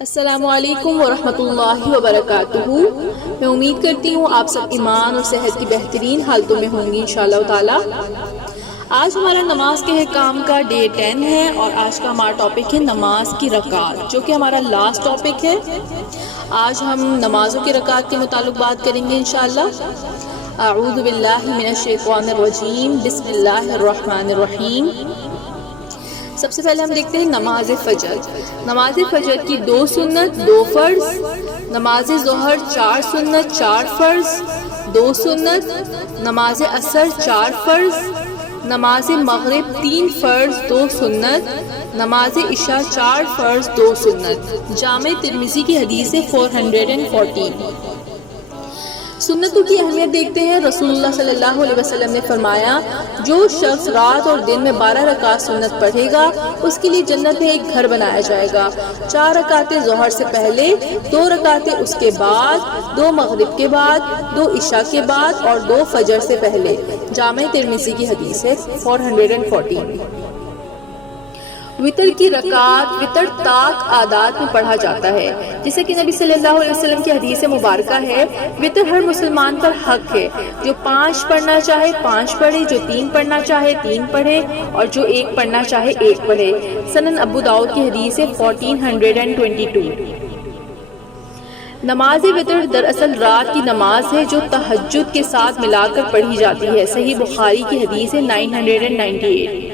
السلام علیکم ورحمۃ اللہ وبرکاتہ۔ میں امید کرتی ہوں آپ سب ایمان اور صحت کی بہترین حالتوں میں ہوں گی انشاءاللہ تعالی۔ آج ہمارا نماز کے احکام کا ڈے 10 ہے اور آج کا ہمارا ٹاپک ہے نماز کی رکعات، جو کہ ہمارا لاسٹ ٹاپک ہے۔ آج ہم نمازوں کی رکعات کے متعلق بات کریں گے انشاءاللہ۔ اعوذ باللہ من الشیطان الرجیم، بسم اللہ الرحمن الرحیم۔ سب سے پہلے ہم دیکھتے ہیں نماز فجر۔ نماز فجر کی 2 سنت 2 فرض، نماز ظہر 4 سنت 4 فرض 2 سنت، نماز عصر 4 فرض، نماز مغرب 3 فرض 2 سنت، نماز عشاء 4 فرض 2 سنت۔ جامع ترمذی کی حدیث 414۔ سنتوں کی اہمیت دیکھتے ہیں۔ رسول اللہ صلی اللہ علیہ وسلم نے فرمایا، جو شخص رات اور دن میں 12 رکعت سنت پڑھے گا اس کے لیے جنت میں ایک گھر بنایا جائے گا۔ 4 رکعتیں ظہر سے پہلے، 2 رکعتیں اس کے بعد، 2 مغرب کے بعد، 2 عشاء کے بعد اور 2 فجر سے پہلے۔ جامع ترمذی کی حدیث ہے 414۔ وطر کی رکعات وطر طاق عادات میں پڑھا جاتا ہے، جیسے کہ نبی صلی اللہ علیہ وسلم کی حدیث مبارکہ ہے، وطر ہر مسلمان پر حق ہے، جو 5 پڑھنا چاہے 5 پڑھے، جو 3 پڑھنا چاہے 3 پڑھے اور جو 1 پڑھنا چاہے 1 پڑھے۔ سنن ابو داؤد کی حدیث 1422۔ نماز وطر دراصل رات کی نماز ہے جو تہجد کے ساتھ ملا کر پڑھی جاتی ہے۔ صحیح بخاری کی حدیث 998۔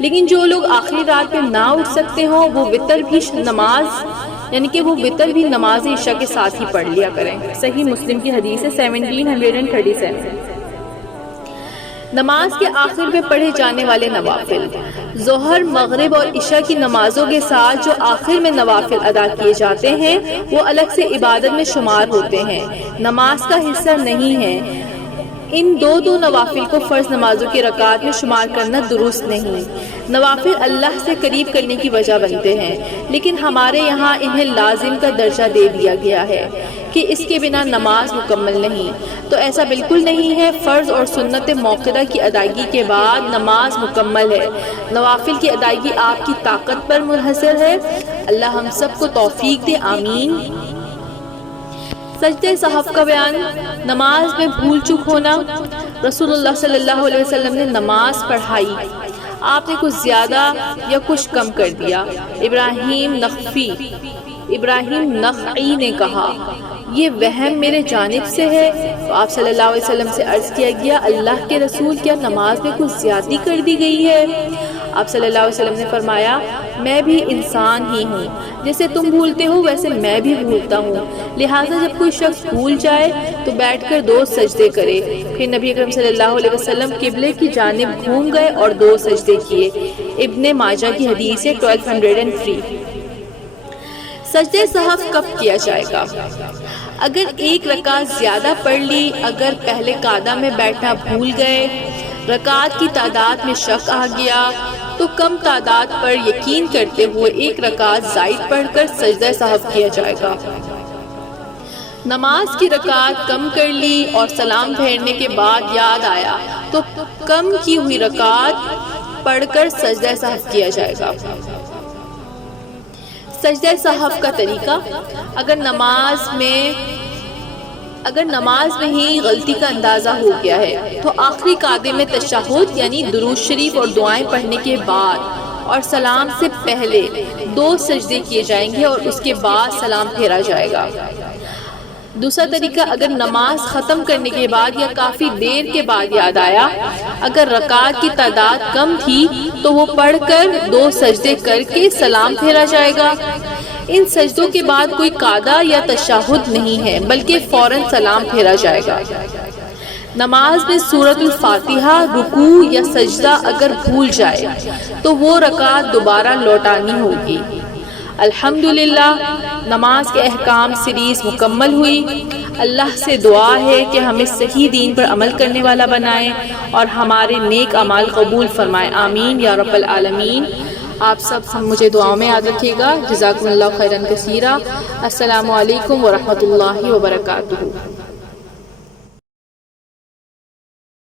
لیکن جو لوگ آخری رات میں نہ اٹھ سکتے ہوں وہ وطر بھی نماز عشاء کے ساتھ ہی پڑھ لیا کریں۔ صحیح مسلم کی حدیث 1737۔ نماز کے آخر میں پڑھے جانے والے نوافل۔ ظہر، مغرب اور عشاء کی نمازوں کے ساتھ جو آخر میں نوافل ادا کیے جاتے ہیں وہ الگ سے عبادت میں شمار ہوتے ہیں، نماز کا حصہ نہیں ہے۔ ان دو نوافل کو فرض نمازوں کی رکعات میں شمار کرنا درست نہیں۔ نوافل اللہ سے قریب کرنے کی وجہ بنتے ہیں، لیکن ہمارے یہاں انہیں لازم کا درجہ دے دیا گیا ہے کہ اس کے بنا نماز مکمل نہیں، تو ایسا بالکل نہیں ہے۔ فرض اور سنت موقدہ کی ادائیگی کے بعد نماز مکمل ہے۔ نوافل کی ادائیگی آپ کی طاقت پر منحصر ہے۔ اللہ ہم سب کو توفیق دے، آمین۔ سجدہ سہو کا بیان۔ نماز میں بھول چوک ہونا۔ رسول اللہ صلی اللہ علیہ وسلم نے نماز پڑھائی، آپ نے کچھ زیادہ یا کچھ کم کر دیا۔ ابراہیم نخعی نے کہا، یہ وہم میرے جانب سے ہے، تو آپ صلی اللہ علیہ وسلم سے عرض کیا گیا، اللہ کے رسول کیا نماز میں کچھ زیادتی کر دی گئی ہے؟ آپ صلی اللہ علیہ وسلم نے فرمایا، میں بھی انسان ہی ہوں، جیسے تم بھولتے ہو ویسے میں بھی بھولتا ہوں، لہٰذا جب کوئی شخص بھول جائے تو بیٹھ کر 2 سجدے کرے۔ پھر نبی اکرم صلی اللہ علیہ وسلم قبلے کی جانب گھوم گئے اور 2 سجدے کیے۔ ابن ماجہ کی حدیث 1203۔ سجدہ سہو کب کیا جائے گا؟ اگر 1 رکعت زیادہ پڑھ لی، اگر پہلے قعدہ میں بیٹھنا بھول گئے، رکعات کی تعداد میں شک آ گیا، تو کم تعداد پر یقین کرتے ہوئے 1 رکعت زائد پڑھ کر سجدہ سہو کیا جائے گا۔ نماز کی رکعت کم کر لی اور سلام پھیرنے کے بعد یاد آیا تو کم کی ہوئی رکعت پڑھ کر سجدہ سہو کیا جائے گا۔ سجدہ سہو کا طریقہ۔ اگر نماز میں ہی غلطی کا اندازہ ہو گیا ہے تو آخری قعدے میں تشہد یعنی درود شریف اور دعائیں پڑھنے کے بعد اور سلام سے پہلے 2 سجدے کیے جائیں گے اور اس کے بعد سلام پھیرا جائے گا۔ دوسرا طریقہ، اگر نماز ختم کرنے کے بعد یا کافی دیر کے بعد یاد آیا، اگر رکعات کی تعداد کم تھی تو وہ پڑھ کر 2 سجدے کر کے سلام پھیرا جائے گا۔ ان سجدوں کے بعد کوئی قعدہ یا تشہد نہیں ہے بلکہ فوراً سلام پھیرا جائے گا۔ نماز میں سورۃ الفاتحہ، رکوع یا سجدہ اگر بھول جائے تو وہ رکعت دوبارہ لوٹانی ہوگی۔ الحمدللہ، نماز کے احکام سیریز مکمل ہوئی۔ اللہ سے دعا ہے کہ ہمیں صحیح دین پر عمل کرنے والا بنائے اور ہمارے نیک اعمال قبول فرمائے، آمین یا رب العالمین۔ آپ سب مجھے دعاؤں میں یاد رکھیے گا۔ جزاکم اللہ خیرا کثیرا۔ السلام علیکم ورحمۃ اللہ وبرکاتہ۔